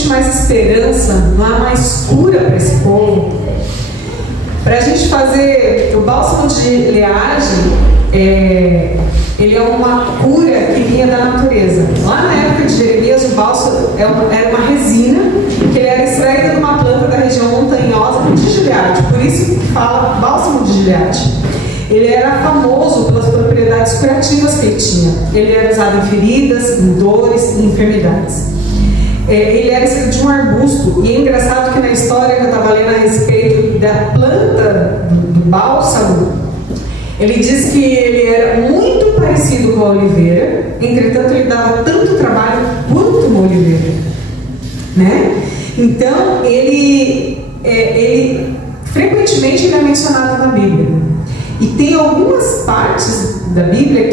existe mais esperança, não há mais cura para esse povo. Para a gente fazer o bálsamo de Gileade, ele é uma cura que vinha da natureza. Lá na época de Jeremias, o bálsamo era uma resina que ele era extraída de uma planta da região montanhosa de Gileade. Por isso que fala bálsamo de Gileade. Ele era famoso pelas propriedades curativas que ele tinha. Ele era usado em feridas, em dores e enfermidades. Ele era de um arbusto. E é engraçado que na história que eu estava lendo a respeito da planta do bálsamo, ele diz que ele era muito parecido com a oliveira, entretanto ele dava tanto trabalho quanto uma oliveira, né? Então ele frequentemente ele é mencionado na Bíblia, e tem algumas partes da Bíblia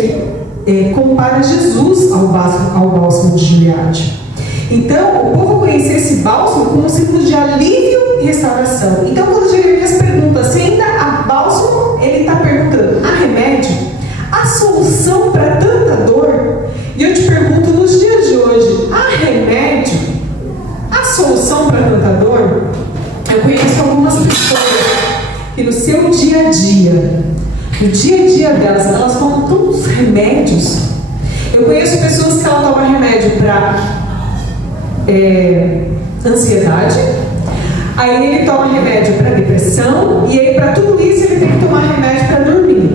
que compara Jesus ao bálsamo de Gileade. Então, o povo conhecia esse bálsamo como um símbolo de alívio e restauração. Então, quando Jeremias pergunta se ainda há bálsamo, ele está perguntando: há remédio? Há solução para tanta dor? E eu te pergunto, nos dias de hoje, há remédio? Há solução para tanta dor? Eu conheço algumas pessoas que no seu dia a dia, no dia a dia delas, elas tomam tantos remédios. Eu conheço pessoas que ela toma remédio para ansiedade, aí ele toma remédio para depressão, e aí para tudo isso ele tem que tomar remédio para dormir.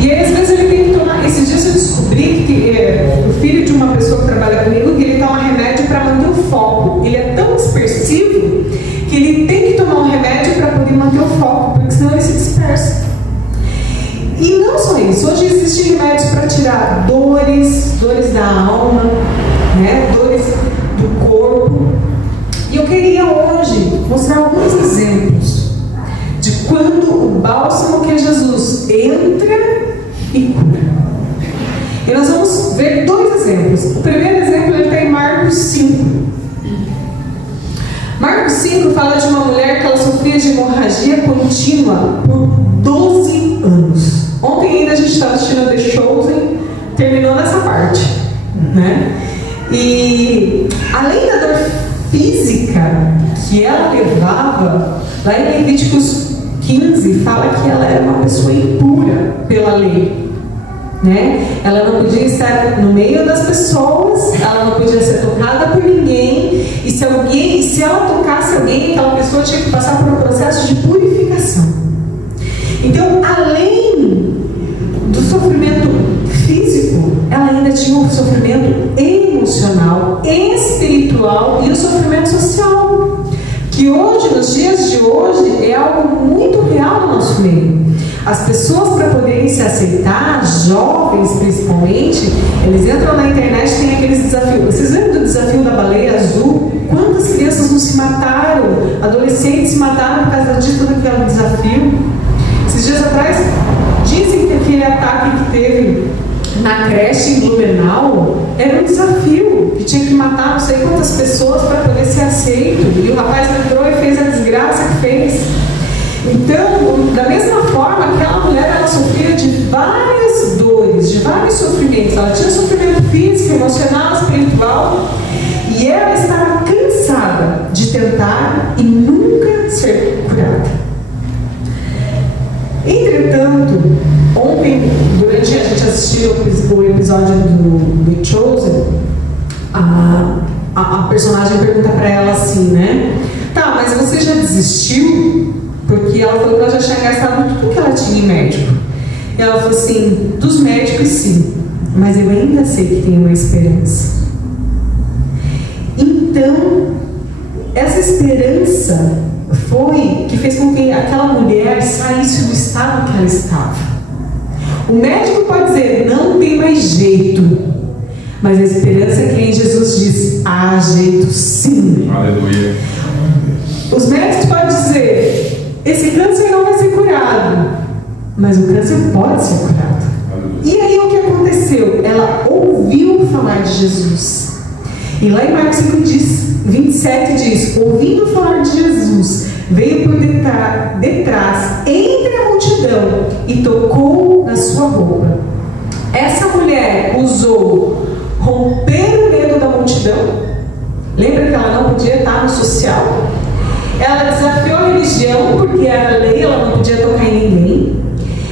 E aí às vezes ele tem que tomar. Esses dias eu descobri que o filho de uma pessoa que trabalha comigo, que ele toma remédio para manter o foco. Ele é tão dispersivo que ele tem que tomar um remédio para poder manter o foco, porque senão ele se dispersa. E não só isso, hoje existem remédios para tirar dores da alma, né? Dores do corpo. E eu queria hoje mostrar alguns exemplos de quando o bálsamo que é Jesus entra e cura. E nós vamos ver dois exemplos. O primeiro exemplo está em Marcos 5. Marcos 5 fala de uma mulher que ela sofria de hemorragia contínua por 12 anos. Ontem ainda a gente estava assistindo The Chosen, terminou nessa parte, né? E além da dor física que ela levava, lá em Levíticos 15 fala que ela era uma pessoa impura pela lei, né? Ela não podia estar no meio das pessoas, ela não podia ser tocada por ninguém, e se ela tocasse alguém, aquela pessoa tinha que passar por um processo de purificação. Então, além do sofrimento físico, ela ainda tinha um sofrimento emocional, espiritual e o sofrimento social, que hoje, nos dias de hoje, é algo muito real no nosso meio. As pessoas, para poderem se aceitar, jovens principalmente, eles entram na internet e tem aqueles desafios. Vocês lembram do desafio da baleia azul? Quantas crianças não se mataram? Adolescentes se mataram por causa de todo aquele desafio. Esses dias atrás, dizem que aquele ataque que teve na creche em Blumenau era um desafio, que tinha que matar não sei quantas pessoas para poder ser aceito, e o rapaz entrou e fez a desgraça que fez. Então, da mesma forma, aquela mulher, ela sofria de várias dores, de vários sofrimentos. Ela tinha sofrimento físico, emocional, espiritual, e ela estava cansada de tentar e nunca ser curada. Entretanto, ontem, durante a gente assistiu o episódio do The Chosen, a personagem pergunta para ela assim, né? Tá, mas você já desistiu? Porque ela falou que ela já tinha gastado tudo que ela tinha em médico. E ela falou assim: dos médicos sim, mas eu ainda sei que tem uma esperança. Então, essa esperança foi que fez com que aquela mulher saísse do estado que ela estava. O médico pode dizer: não tem mais jeito, mas a esperança é que em Jesus diz: há jeito sim. Aleluia. Os médicos podem dizer: esse câncer não vai ser curado, mas o câncer pode ser curado. E aí o que aconteceu? Ela ouviu falar de Jesus. E lá em Marcos 5 27 diz: ouvindo falar de Jesus, veio por detrás, entre a multidão, e tocou na sua roupa. Essa mulher usou romper o medo da multidão Lembra que ela não podia estar no social? Ela desafiou a religião porque era lei, ela não podia tocar em ninguém.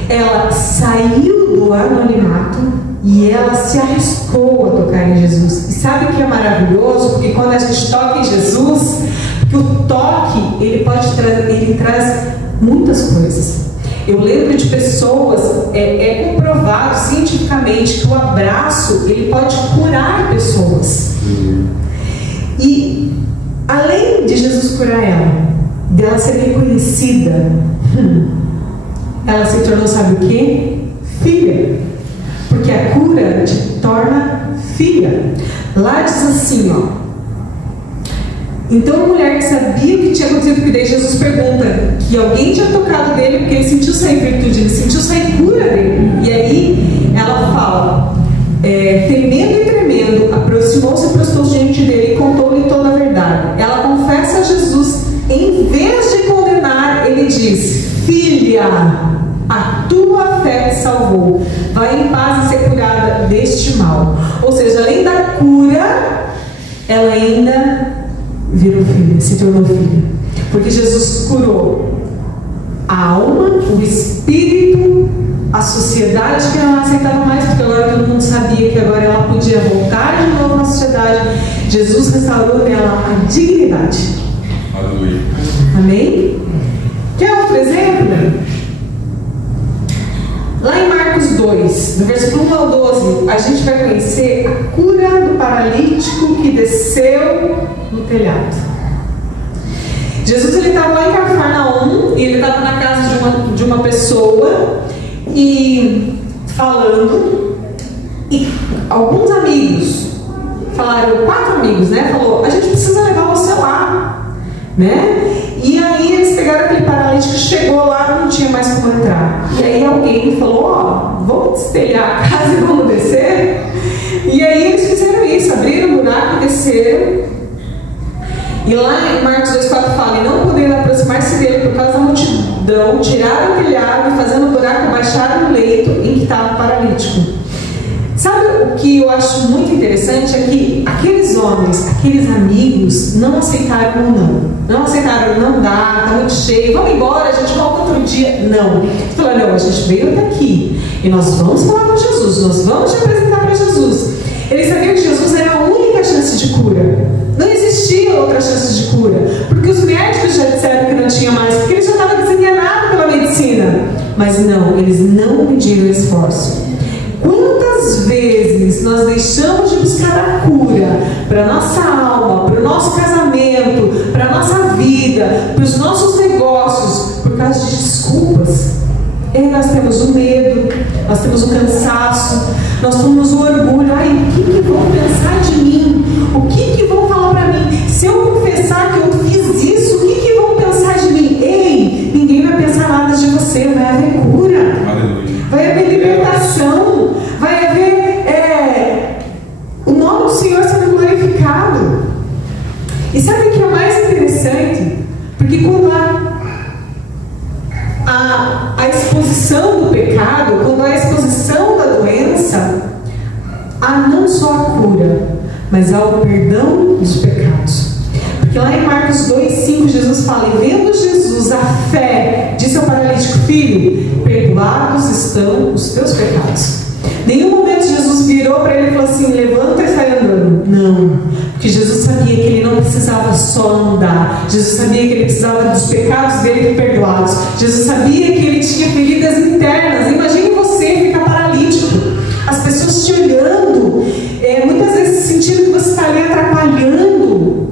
Ela saiu do anonimato e ela se arriscou a tocar em Jesus. E sabe o que é maravilhoso? Porque quando a gente toca em Jesus, que o toque ele traz muitas coisas. Eu lembro de pessoas, é comprovado cientificamente que o abraço ele pode curar pessoas. E além de Jesus curar ela, dela ser reconhecida, ela se tornou, sabe o quê? Filha. Porque a cura te torna filha. Lá diz assim, ó. Então a mulher que sabia o que tinha acontecido, porque daí Jesus pergunta que alguém tinha tocado dele, porque ele sentiu sair virtude, ele sentiu sair cura dele. E aí ela fala, temendo e tremendo, aproximou-se e prostou-se diante dele e contou-lhe toda a verdade. Ela confessa a Jesus, em vez de condenar, ele diz: filha, a tua fé te salvou, vai em paz e ser curada deste mal. Ou seja, além da cura, ela ainda virou filha, se tornou filha, porque Jesus curou a alma, o espírito, a sociedade que ela não aceitava mais, porque agora todo mundo sabia que agora ela podia voltar de novo na sociedade. Jesus restaurou nela a dignidade. Aleluia. Amém? Quer outro exemplo? Lá em Marcos 2, do versículo 1 ao 12, a gente vai conhecer a cura do paralítico que desceu no telhado. Jesus estava lá em Cafarnaum e ele estava na casa de uma pessoa e falando, e alguns amigos falaram, 4 amigos, né? Falou, a gente precisa levar você lá, né? E aí eles pegaram aquele paralítico, chegou lá, não tinha mais como entrar. E aí alguém falou, ó, vamos destelhar a casa e vamos descer? E aí eles fizeram isso, abriram o buraco e desceram. E lá em Marcos 2,4 fala, e não podendo aproximar-se dele por causa da multidão, tiraram o telhado e fazendo o buraco, baixaram o leito em que estava o paralítico. Sabe o que eu acho muito interessante? É que aqueles homens, aqueles amigos, não aceitaram o não. Não aceitaram, não dá, está muito cheio, vamos embora, a gente volta outro dia. Não. Falaram, não, a gente veio até aqui e nós vamos falar com Jesus, nós vamos te apresentar para Jesus. Eles sabiam que Jesus era a única chance de cura. Não existia outra chance de cura, porque os médicos já disseram que não tinha mais, porque eles já estavam desenganados pela medicina. Mas não, eles não mediram esforço. Quantas vezes nós deixamos de buscar a cura para a nossa alma, para o nosso casamento, para a nossa vida, para os nossos negócios, por causa de desculpas? E aí nós temos o medo, nós temos o cansaço, nós temos o orgulho. Ai, o que vão pensar de mim? O que vão falar para mim? Se eu confessar que eu fiz isso, o que vão pensar de mim? Ei, ninguém vai pensar nada de você, vai haver cura. Aleluia. Vai haver libertação, vai haver o nome do Senhor sendo glorificado. E sabe o que é mais interessante? Porque quando a exposição do pecado, quando há a exposição da doença, há não só a cura, mas há o perdão dos pecados. Porque lá em Marcos 2,5 Jesus fala, e vendo Jesus a fé, disse ao paralítico, filho, perdoados estão os teus pecados. Nenhum momento Jesus virou para ele e falou assim, levanta e sai andando. Não, porque Jesus sabia que ele não precisava só andar. Jesus sabia que ele precisava dos pecados dele perdoados. Jesus sabia que ele tinha feridas internas. Imagine você ficar paralítico, as pessoas te olhando, muitas vezes sentindo que você está ali atrapalhando.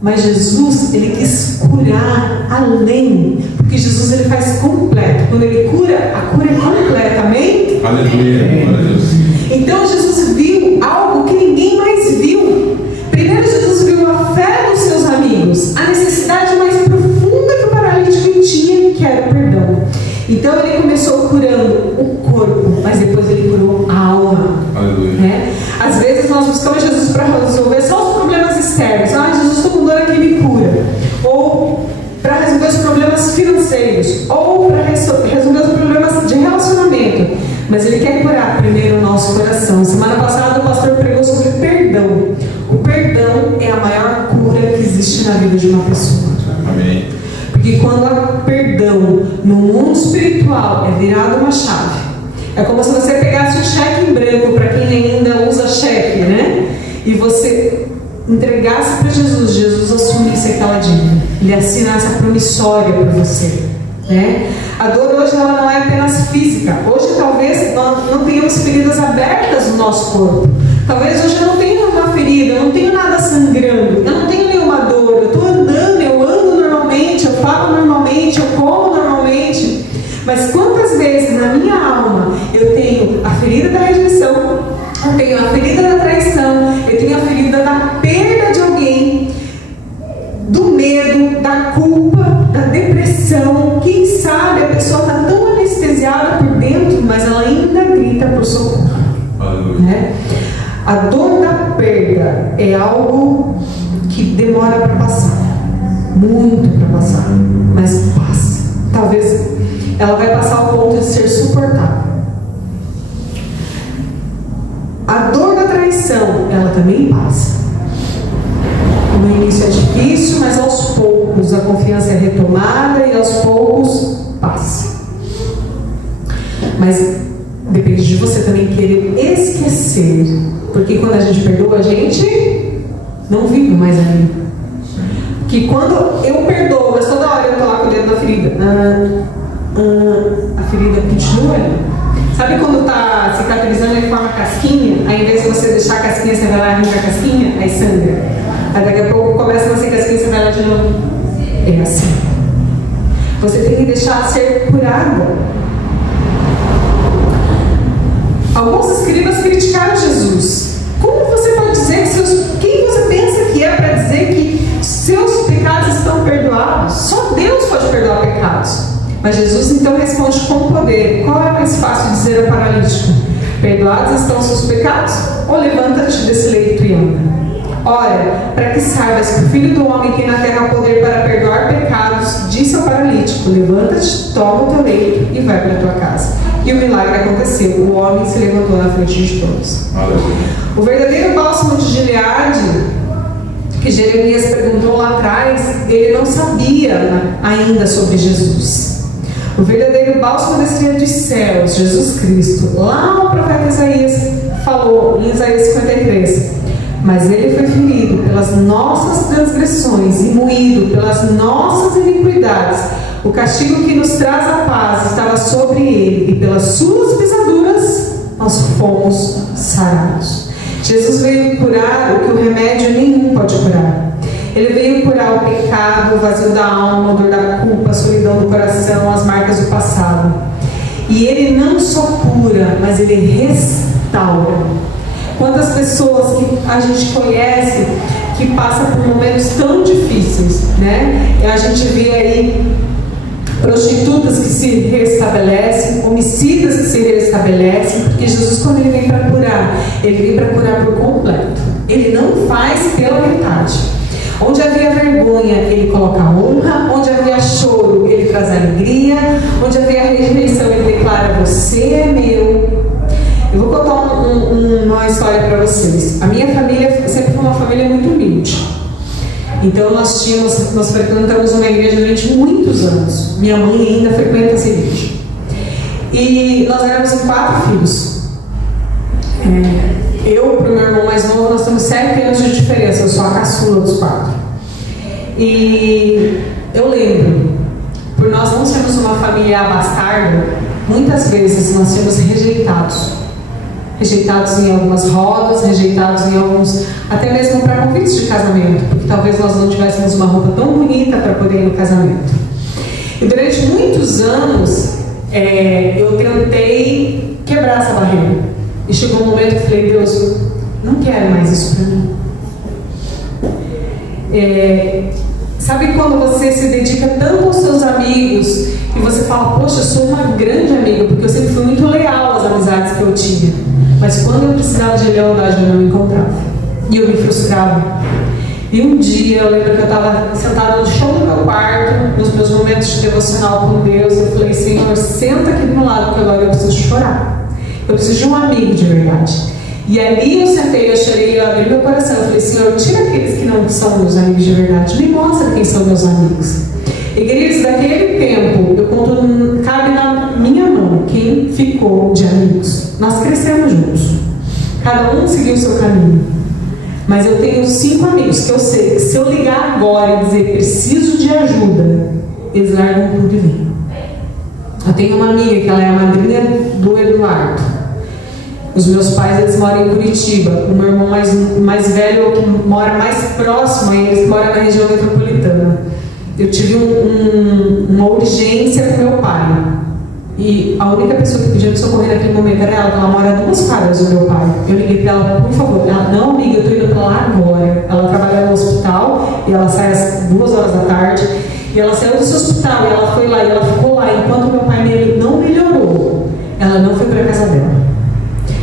Mas Jesus, ele quis curar além, porque Jesus ele faz completo. Quando ele cura, a cura é completa, amém? Aleluia. Então Jesus viu algo que ninguém mais viu. Primeiro Jesus viu a fé dos seus amigos, a necessidade mais profunda que o paralítico tinha, que era o perdão. Então ele começou curando o corpo, mas depois ele curou a alma. Né? Às vezes nós buscamos Jesus para resolver só os problemas externos. Jesus, estou com dor aqui, me cura. Ou para resolver os problemas financeiros, ou para resolver os problemas de relacionamento. Mas ele quer curar primeiro o nosso coração. Semana passada o pastor pregou sobre perdão. O perdão é a maior cura Porque quando há perdão no mundo espiritual, é virado uma chave. É como se você pegasse um cheque em branco, para quem ainda usa cheque, né? E você entregasse para Jesus, Jesus assumisse aquela dívida, Ele assinasse a promissória para você, né? A dor hoje ela não é apenas física. Hoje talvez nós não tenhamos feridas abertas no nosso corpo. Talvez hoje eu não tenha uma ferida, eu não tenho nada sangrando, eu não tenho nenhuma dor, eu estou andando, eu ando normalmente, eu falo normalmente, eu como normalmente. Mas quantas vezes na minha alma eu tenho a ferida da rejeição, eu tenho a ferida da traição, eu tenho a ferida da perda de alguém, do medo, da culpa, da depressão. Quem sabe a pessoa está tão anestesiada por dentro, mas ela ainda grita por socorro, né? A dor da perda é algo que demora para passar, muito para passar, mas passa. Talvez ela vai passar ao ponto de ser suportável. A dor da traição, ela também passa. No início é difícil, mas aos poucos a confiança é retomada e aos poucos passa. Mas depende de você também querer esquecer, porque quando a gente perdoa, a gente não vive mais ali. Que quando eu perdoo, mas toda hora eu estou lá com o dedo na ferida, a ferida continua ali. Sabe quando está cicatrizando e forma casquinha? Aí, em vez de você deixar a casquinha, você vai lá e arranca a casquinha, aí sangra. Aí daqui a pouco começa a nascer casquinha, você vai lá de novo. É assim. Você tem que deixar ser curada. Alguns escribas criticaram Jesus. Como você pode dizer que quem você pensa que é para dizer que seus pecados estão perdoados? Só Deus pode perdoar pecados. Mas Jesus então responde com poder. Qual é mais fácil dizer ao paralítico? Perdoados estão os seus pecados? Ou levanta-te desse leito e anda? Ora, para que saibas que o Filho do Homem tem na terra poder para perdoar pecados, disse ao paralítico: levanta-te, toma o teu leito e vai para a tua casa. E o milagre aconteceu. O homem se levantou na frente de todos. O verdadeiro bálsamo de Gileade, que Jeremias perguntou lá atrás, ele não sabia ainda sobre Jesus. O verdadeiro bálsamo da estrela dos céus, Jesus Cristo, lá o profeta Isaías falou em Isaías 53: mas ele foi ferido pelas nossas transgressões e moído pelas nossas iniquidades. O castigo que nos traz a paz estava sobre ele, e pelas suas pisaduras nós fomos sarados. Jesus veio curar o que o remédio nenhum pode curar. Ele veio curar o pecado, o vazio da alma, a dor da culpa, a solidão do coração, as marcas do passado. E ele não só cura, mas ele restaura. Quantas pessoas que a gente conhece que passam por momentos tão difíceis, né? E a gente vê aí prostitutas que se restabelecem, homicidas que se restabelecem, porque Jesus, quando ele vem para curar, ele vem para curar por completo. Ele não faz pela metade. Onde havia vergonha, ele coloca honra. Onde havia choro, ele traz alegria. Onde havia rejeição, ele declara: você é meu. Eu vou contar uma história para vocês. A minha família sempre foi uma família muito humilde. Então nós frequentamos uma igreja durante muitos anos. Minha mãe ainda frequenta essa igreja. E nós éramos 4 filhos. Eu, para o meu irmão mais novo, nós temos 7 anos de diferença. Eu sou a caçula dos 4. E eu lembro, por nós não sermos uma família abastarda, muitas vezes nós sermos rejeitados. Rejeitados em algumas rodas, rejeitados em alguns, até mesmo para convites de casamento, porque talvez nós não tivéssemos uma roupa tão bonita para poder ir no casamento. E durante muitos anos, eu tentei quebrar essa barreira. E chegou um momento que eu falei: Deus, não quero mais isso para mim. Sabe quando você se dedica tanto aos seus amigos e você fala: poxa, eu sou uma grande amiga, porque eu sempre fui muito leal às amizades que eu tinha. Mas quando eu precisava de lealdade, eu não me encontrava. E eu me frustrava. E um dia eu lembro que eu estava sentada no chão do meu quarto, nos meus momentos de devocional com Deus. Eu falei: Senhor, senta aqui do meu lado, porque agora eu preciso chorar. Eu preciso de um amigo de verdade. E ali eu sentei, eu chorei, eu abri meu coração. Eu falei: Senhor, tira aqueles que não são meus amigos de verdade. Me mostra quem são meus amigos. E queridos, daquele tempo, eu conto, cabe na minha mão quem ficou de amigos. Nós crescemos juntos. Cada um seguiu o seu caminho. Mas eu tenho 5 amigos que eu sei que se eu ligar agora e dizer preciso de ajuda, eles largam tudo e vêm. Eu tenho uma amiga que ela é a madrinha do Eduardo. Os meus pais, eles moram em Curitiba. O meu irmão mais velho, que mora mais próximo, eles moram na região metropolitana. Eu tive uma urgência com meu pai. E a única pessoa que podia me socorrer naquele momento era ela, ela mora a 2 quadras do meu pai. Eu liguei para ela, por favor. Ela, não, amiga, eu estou indo para lá agora. Ela trabalha no hospital e ela sai às 2 horas da tarde. E ela saiu desse hospital e ela foi lá e ela ficou lá. Enquanto meu pai não melhorou, ela não foi para a casa dela.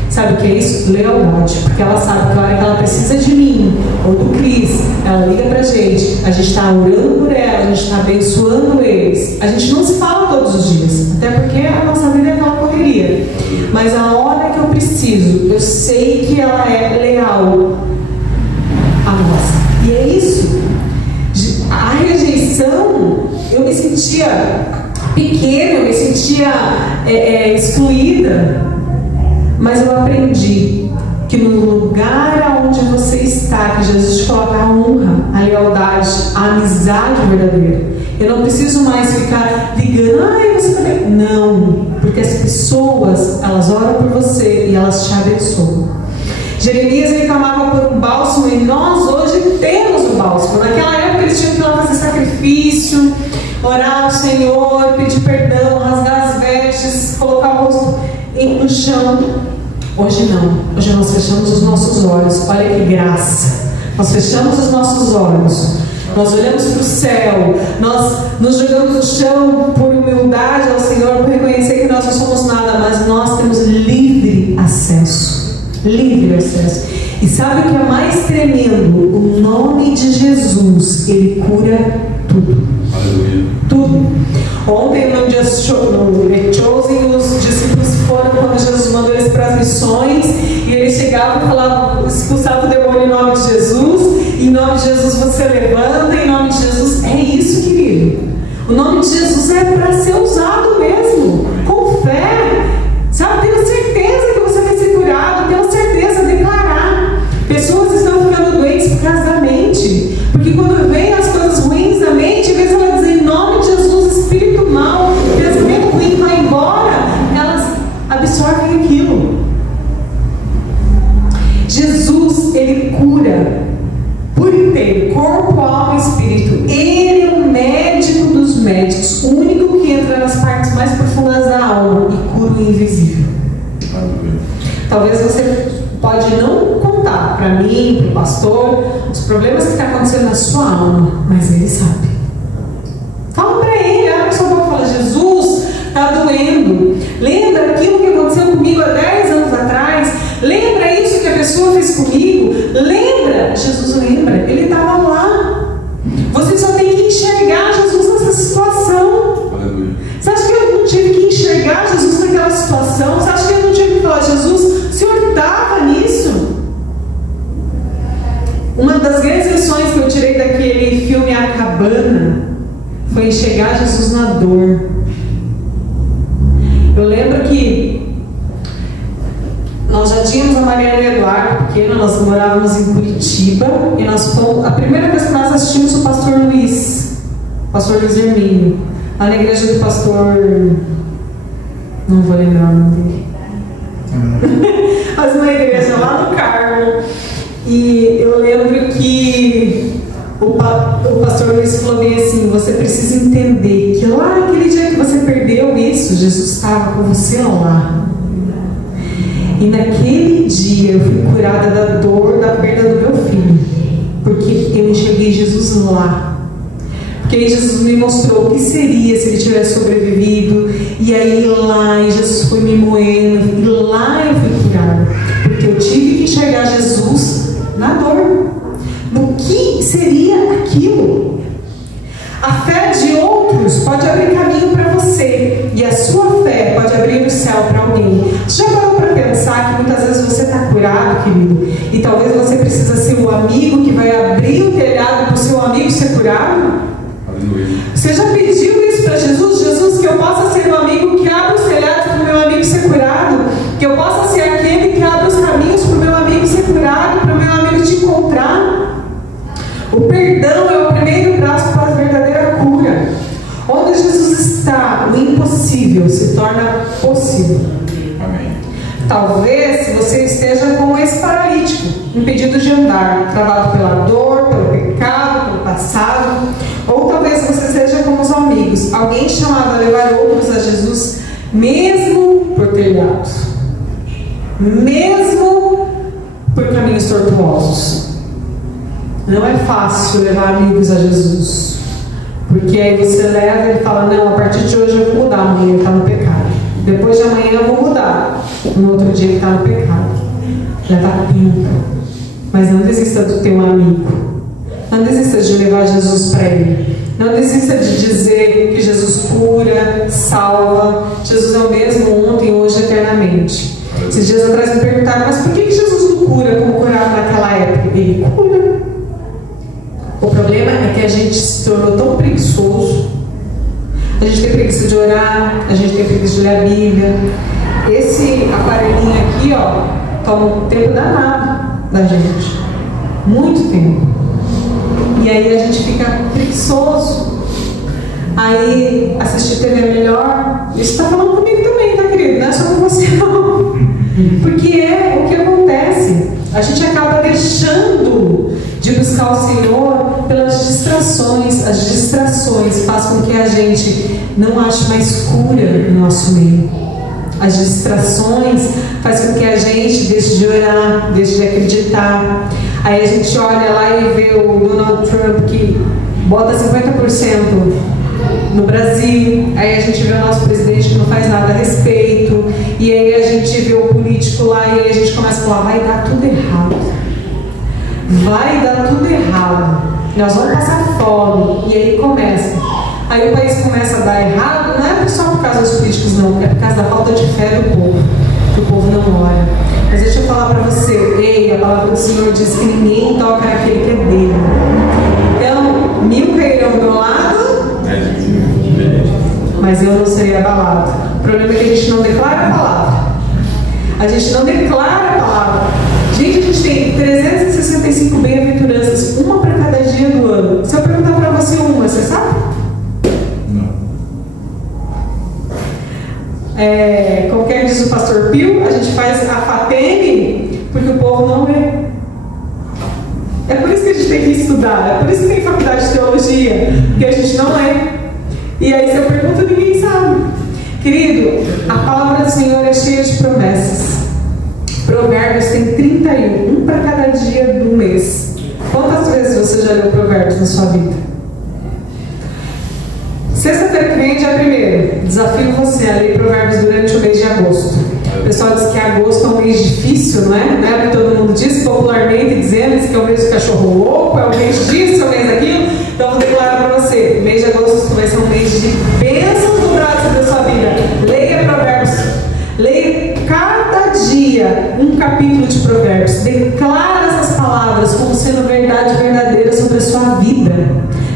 Sabe o que é isso? Lealdade. Porque ela sabe que a hora que ela precisa de mim ou do Cris, ela liga pra gente. A gente está orando por ela, a gente está abençoando eles. A gente não se fala todos os dias, até porque a nossa vida é aquela correria. Mas a hora que eu preciso, eu sei que ela é leal a nós. E é isso. A rejeição, eu me sentia pequena, eu me sentia excluída. Mas eu aprendi que no lugar onde você está, que Jesus te coloca a honra, a lealdade, a amizade verdadeira. Eu não preciso mais ficar ligando, ai, você também. Não, porque as pessoas, elas oram por você e elas te abençoam. Jeremias, ele clamava por um bálsamo e nós hoje temos o bálsamo. Naquela época eles tinham que ir lá fazer sacrifício, orar ao Senhor, pedir perdão, rasgar as vestes, colocar o rosto no chão. Hoje não. Hoje nós fechamos os nossos olhos. Olha que graça. Nós fechamos os nossos olhos. Nós olhamos para o céu. Nós nos jogamos no chão por humildade ao Senhor, por reconhecer que nós não somos nada, mas nós temos livre acesso. Livre acesso. E sabe o que é mais tremendo? O nome de Jesus, ele cura tudo. Aleluia. Tudo. Ontem no The Chosen, os discípulos foram quando Jesus mandou eles para as missões e eles chegavam e falavam, expulsavam o demônio em nome de Jesus. Em nome de Jesus você levanta, em nome de Jesus. É isso, querido. O nome de Jesus é para ser usado mesmo, com fé. Sabe, tenho certeza que você vai ser curado, tenho certeza, declarar. Pessoas estão ficando doentes por causa da mente, porque quando vem as coisas ruins da mente, em vez de ela dizer em nome de Jesus, espírito mau, pensamento ruim vai embora, elas absorvem aquilo. Jesus, ele cura por inteiro, corpo, alma e espírito. Ele é o médico dos médicos, o único que entra nas partes mais profundas da alma e cura o invisível. Talvez você pode não contar para mim, para o pastor, os problemas que estão acontecendo na sua alma, mas ele sabe. Fala para ele, abre sua boca e fala, Jesus, está doendo. Lembra aquilo que aconteceu comigo há 10 anos atrás? Lembra isso que a pessoa fez comigo? Lembra? Jesus lembra, ele estava lá. Você só tem que enxergar Jesus nessa situação. Aleluia. Você acha que eu não tive que enxergar Jesus naquela situação? Você acha que eu não tive que falar, Jesus, o Senhor estava nisso? Uma das grandes lições que eu tirei daquele filme A Cabana foi enxergar Jesus na dor. Eu lembro que nós já tínhamos a Mariana e o Eduardo pequeno, nós morávamos em Curitiba e nós fomos, a primeira vez que nós assistimos o pastor Luiz Hermínio, lá na igreja do pastor, não vou lembrar o nome dele, mas uma igreja lá no Carmo. E eu lembro que o pastor Luiz falou bem assim, você precisa entender que lá naquele dia que você perdeu isso, Jesus estava com você lá. E naquele dia eu fui curada da dor da perda do meu filho, porque eu enxerguei Jesus lá. Porque aí Jesus me mostrou o que seria se ele tivesse sobrevivido. E aí lá, e Jesus foi me moendo, e lá eu fui curada, porque eu tive que enxergar Jesus na dor, no que seria aquilo. A fé de outros pode abrir caminho para você, e a sua fé pode abrir o céu para alguém. Já parou para pensar que muitas vezes você está curado, querido, e talvez você precisa ser o amigo que vai abrir o telhado para o seu amigo ser curado? Você já pediu isso para Jesus? Jesus, que eu possa ser o amigo que abre os telhados para o meu amigo ser curado, que eu possa ser aquele que abre os caminhos para o meu amigo ser curado, para o meu amigo te encontrar. O perdão é o primeiro braço para a verdadeira cura. Onde Jesus está, o impossível se torna possível. Amém. Talvez você esteja como esse paralítico, impedido de andar, travado pela dor, pelo pecado, pelo passado. Ou talvez você seja como os amigos, alguém chamado a levar outros a Jesus, mesmo por telhados, mesmo por caminhos tortuosos. Não é fácil levar amigos a Jesus, porque aí você leva e ele fala: não, a partir de hoje eu vou mudar, amanhã ele está no pecado, depois de amanhã eu vou mudar, no outro dia ele está no pecado, já está tempo. Mas não desista do teu amigo, não desista de levar Jesus para ele, não desista de dizer que Jesus cura, salva. Jesus é o mesmo ontem, hoje e eternamente. Esses dias atrás me perguntaram: mas por que Jesus não cura como curava naquela época? Ele cura. O problema é que a gente se tornou tão preguiçoso. A gente tem preguiça de orar, a gente tem preguiça de ler a Bíblia. Esse aparelhinho aqui, ó, toma um tempo danado da gente, muito tempo. E aí a gente fica preguiçoso. Aí assistir TV é melhor. Isso está falando comigo também, tá, querido? Não é só com você, não. Porque é o que acontece. A gente acaba deixando de buscar o Senhor pelas distrações. As distrações fazem com que a gente não ache mais cura no nosso meio. As distrações fazem com que a gente deixe de orar, deixe de acreditar. Aí a gente olha lá e vê o Donald Trump que bota 50% no Brasil. Aí a gente vê o nosso presidente que não faz nada a respeito. E aí a gente vê o político lá e aí a gente começa a falar: vai dar tudo errado. Vai dar tudo errado. Nós vamos passar fome. E aí começa. Aí o país começa a dar errado. Não é só por causa dos políticos, não. É por causa da falta de fé do povo. Que o povo não ora. Mas deixa eu falar para você: ei, a palavra do Senhor diz que ninguém toca naquele que é dele. Então, 1000 cairão do meu lado, mas eu não serei abalado. O problema é que a gente não declara a palavra. A gente não declara a palavra. Gente, a gente tem 365 bem-aventuranças, uma para cada dia do ano. Se eu perguntar para você uma, você sabe? Não. Como que diz o pastor Pio, a gente faz a FATEM porque o povo não lê. É por isso que a gente tem que estudar, é por isso que tem faculdade de teologia, porque a gente não lê. E aí se eu pergunto, ninguém sabe. Querido, a palavra do Senhor é cheia de promessas. Provérbios tem 31, um para cada dia do mês. Quantas vezes você já leu Provérbios na sua vida? Sexta-feira que vem, dia 1º, desafio você a ler Provérbios durante o mês de agosto. O pessoal diz que agosto é um mês difícil, não é? Não é o que todo mundo diz, popularmente dizendo que é o mês do cachorro louco, é o mês disso, é o mês daquilo. Então eu vou declarar para você: o mês de agosto vai ser um mês de bênçãos dobradas sobre a sua vida. Leia Provérbios. Leia cada dia um capítulo de Provérbios. Declara essas palavras como sendo verdade verdadeira sobre a sua vida.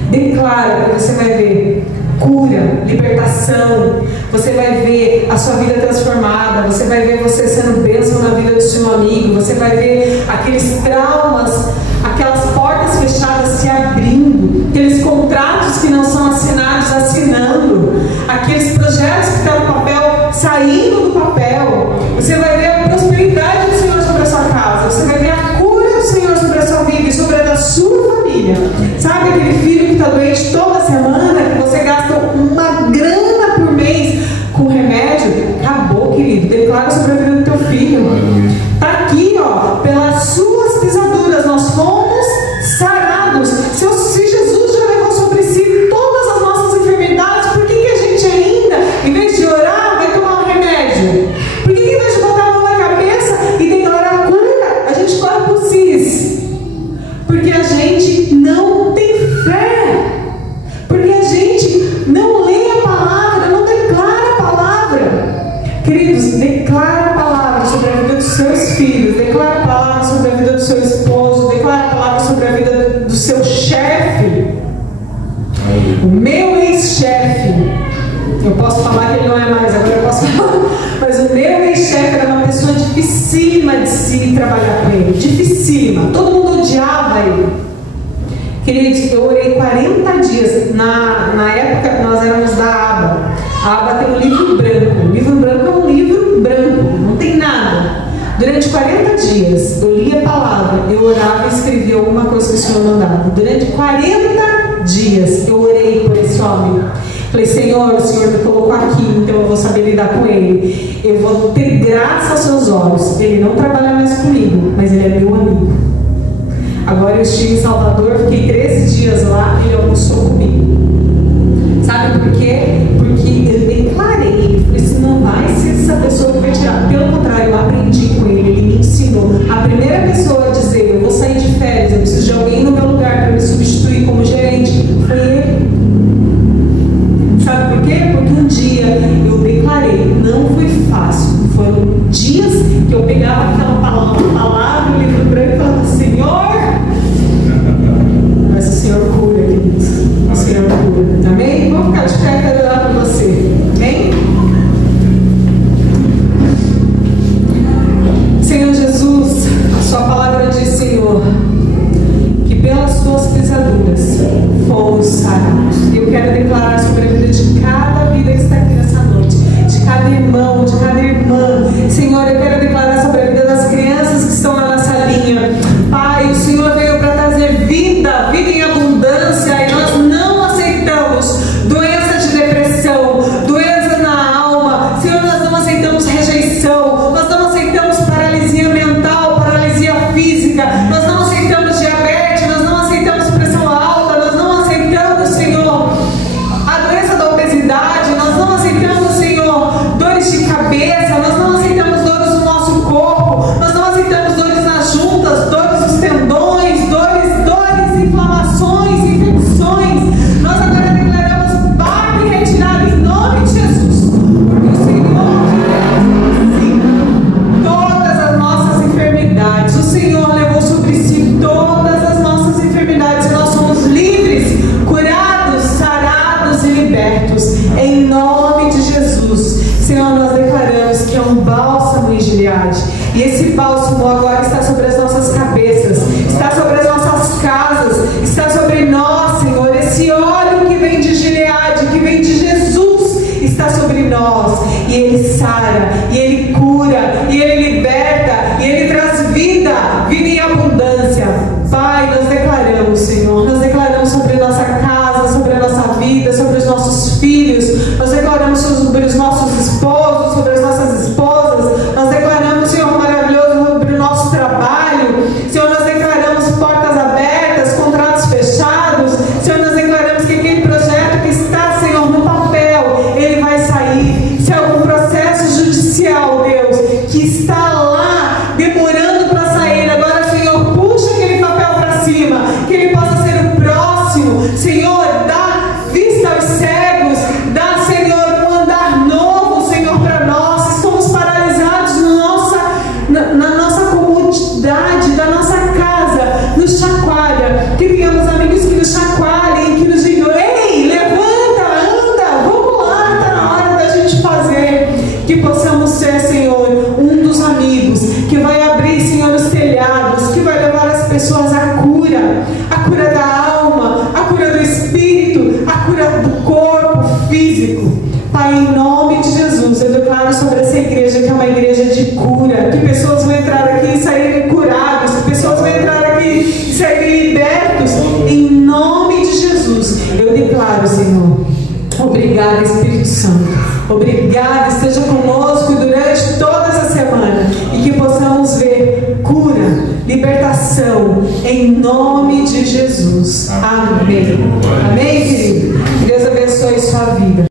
Declara, que você vai ver cura, libertação, você vai ver a sua vida transformada, você vai ver você sendo bênção na vida do seu amigo, você vai ver aqueles traumas, aquelas portas fechadas se abrindo, aqueles contratos que não são assinados assinando, aqueles projetos que estão no papel saindo do papel. Você vai ver a prosperidade do Senhor sobre a sua casa, você vai ver a cura do Senhor sobre a sua vida e sobre a da sua família. Sabe aquele filho que está doente toda semana, que você gasta uma grana por mês com remédio? Acabou, querido. Declara sobre a vida do teu filho. Está aqui, ó, pelas suas pisaduras nós fomos sarados. Seu ex-chefe, eu posso falar que ele não é mais, agora eu posso falar, mas o meu ex-chefe era uma pessoa dificílima de se trabalhar com ele, dificílima, todo mundo odiava ele. Queridos, eu orei 40 dias, na época nós éramos da aba. A aba tem um livro branco. O livro branco é um livro branco, não tem nada. Durante 40 dias eu lia a palavra, eu orava e escrevia alguma coisa que o Senhor mandava. Durante 40 dias eu orei por esse homem. Falei, Senhor, o Senhor me colocou aqui, então eu vou saber lidar com ele. Eu vou ter graça aos seus olhos. Ele não trabalha mais comigo, mas ele é meu amigo. Agora eu estive em Salvador, fiquei 13 dias lá, ele almoçou comigo. Sabe por quê? Porque eu declarei, falei assim, não vai ser essa pessoa que vai tirar. Pelo contrário, eu aprendi com ele, ele me ensinou. A primeira pessoa a dizer, eu vou sair de férias, eu preciso de alguém no meu lugar para me substituir como gerente, foi ele. Sabe por quê? Porque um dia eu declarei, não foi fácil. Foram dias que eu pegava aquela palavra, o livro branco e falava, Senhor, mas o Senhor cura, queridos. O Senhor cura. Amém? Vamos ficar de pé, quero orar para você. Amém? Senhor Jesus, a sua palavra diz, Senhor, que pelas suas pisaduras fomos sarados. E eu quero declarar sobre a vida de cada vida que está aqui nessa noite, de cada irmão, de cada irmã. Senhor, eu quero declarar sobre a vida das crianças que estão na nossa linha. Pai, o Senhor veio para trazer vida, vida em abundância, e nós não aceitamos doença de depressão, doença na alma. Senhor, nós não aceitamos rejeição, nós não aceitamos paralisia mental, paralisia física, nós não aceitamos diabetes, nós não aceitamos pressão alta, nós não aceitamos, Senhor, a doença da obesidade, nós não aceitamos, Senhor, dores de cabeça, nós não aceitamos dores no nosso corpo, nós não aceitamos dores nas juntas, dores nos tendões, dores, inflamações, infecções. Nós agora declaramos bate e retirada em nome de Jesus, porque o Senhor sim, todas as nossas enfermidades, o Senhor levou sobre si todas as nossas enfermidades, e nós somos livres, curados, sarados e libertos em nome de Jesus. Senhor, nós declaramos que é um bálsamo em Gileade, e esse bálsamo agora está sobre as nossas cabeças, está sobre as nossas casas, está sobre nós, Senhor. Esse óleo que vem de Gileade, que vem de Jesus, está sobre nós, e ele sara, e ele cura, e ele liberta, e ele traz vida, vida em abundância. Pai, nós declaramos, Senhor, nós declaramos sobre a nossa casa, sobre a nossa vida, sobre os nossos filhos, nós declaramos sobre os nossos esposos, sobre as nossas esposas, nós declaramos, Senhor, maravilhoso, sobre o nosso trabalho. Senhor, nós declaramos portas abertas, contratos fechados. Senhor, nós declaramos que aquele projeto que está, Senhor, no papel, ele vai sair. Se é algum processo judicial, Deus, que está lá demorando para sair, agora, Senhor, puxa aquele papel para cima, que ele possa ser o próximo. Senhor, dá vista aos cegos, dá, Senhor, um andar novo, Senhor, para nós. Estamos paralisados na nossa comodidade da nossa casa, nos chacoalha, que tenhamos amigos que nos chacoalhem, que nos digam, ei, levanta, anda, vamos lá, está na hora da gente fazer, que possamos ser, Senhor, um dos amigos, que vai abrir, Senhor, os telhados, que vai levar as pessoas à cura da alma, a cura do espírito, a cura do corpo físico. Pai, em nome de Jesus, eu declaro sobre essa igreja que é uma igreja de cura, que pessoas vão entrar aqui e saírem curados, que pessoas vão entrar aqui e saírem libertos, em nome de Jesus. Eu declaro, Senhor, obrigada, Espírito Santo, obrigada, esteja conosco durante toda essa semana, e que possamos ver cura, libertação, em nome de Jesus. Amém. Amém, querido? Deus abençoe sua vida.